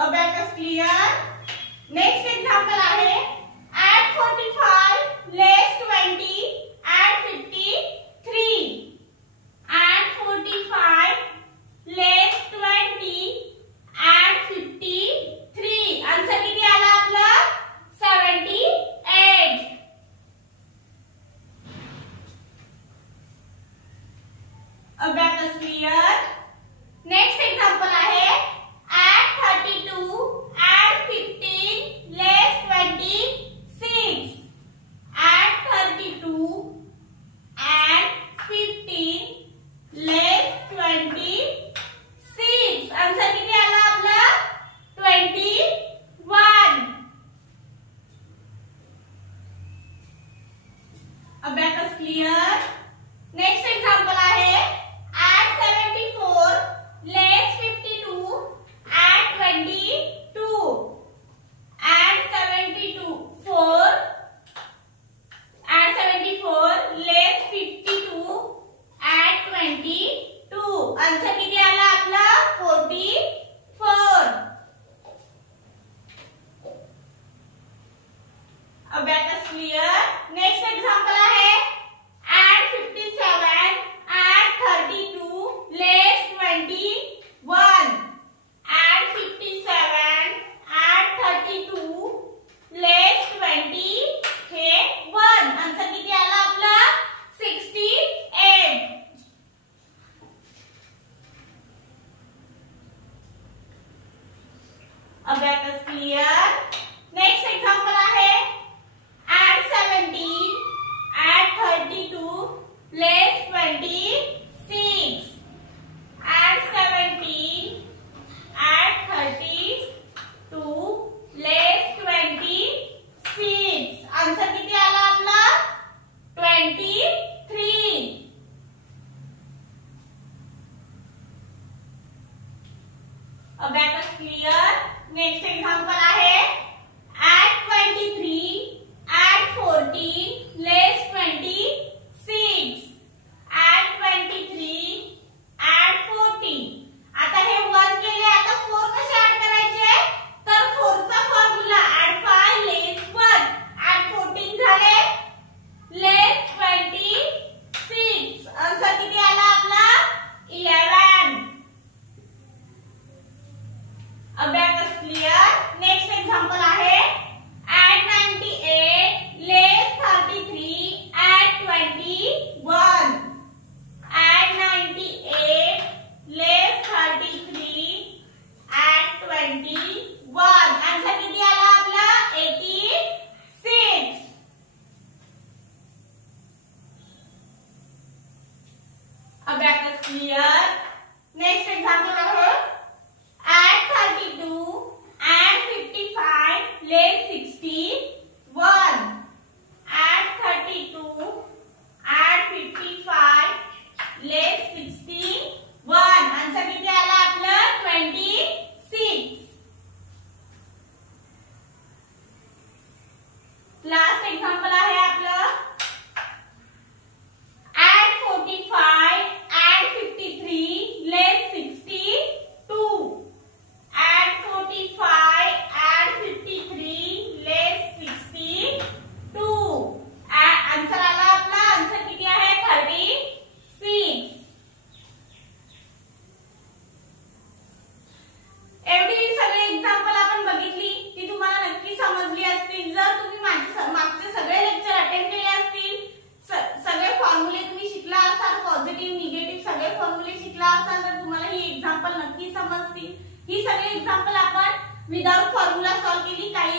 Abacus clear. Next example आहे add 45 less 20 add 53. add 45 less 20 add 53. आन्सर किती आला आपला 78. Abacus clear. नेक्स्ट एक्झाम्पल आहे add 32 add 15 less 26. add 32 add 15 less 26. आन्सर किती आला आपला 21. Abacus clear. नेक्स्ट एक्झाम्पल आहे add 74 less 52 add 22. add 74 less 52 add 22. आन्सर किती आला आपला 44. Abacus clear. नेक्स्ट एक्झाम्पल आहे add 57 add 32 less 21. add 57 add 32 less 21. आन्सर किती आला आपला 68. Abacus clear. नेक्स्ट एक्झाम्पल आहे add 17 add 32 less 26. add 17 add 32 less 26. आन्सर किती आला आपला 23. Abacus clear. नेक्स्ट एक्झाम्पल आहे add 23 add 14 less 26. add 23 add 14. आता हे 1 केले. आता 4 कसे ऍड करायचे तर 4 चा फॉर्म्युला add 5 less 1 add 14 झाले less 26. आन्सर किती आला आपला 11. Abacus clear. नेक्स्ट एक्झाम्पल आहे add 98 less 33 add 21. add 98 less 33 add 21. आन्सर किती आला आपला 86. Abacus clear. नेक्स्ट एक्झाम्पल आहे add 32 add 55 less 61. add 32 add 55 less 61. आन्सर किती आला आपलं 26. लास्ट एक्झाम्पल आहे आपलं add 45 add 53 less 62. add 45 add 53 less 62. आन्सर आला आपला. आन्सर किती आहे 36. एवढी सगळे एक्झाम्पल आपण बघितली ती तुम्हाला नक्की समजली असतील. जर तुम्ही मागचे सगळे लेक्चर अटेंड केले असतील, सगळे फॉर्म्युले तुम्ही शिकला असाल, पॉझिटिव्ह निगेटिव्ह सगळे फॉर्म्युले शिकला असाल तर तुम्हाला ही एक्झाम्पल नक्की समजतील. ही सगळी एक्झाम्पल आपण विदाउट फॉर्म्युला सॉल्व्ह केली. काही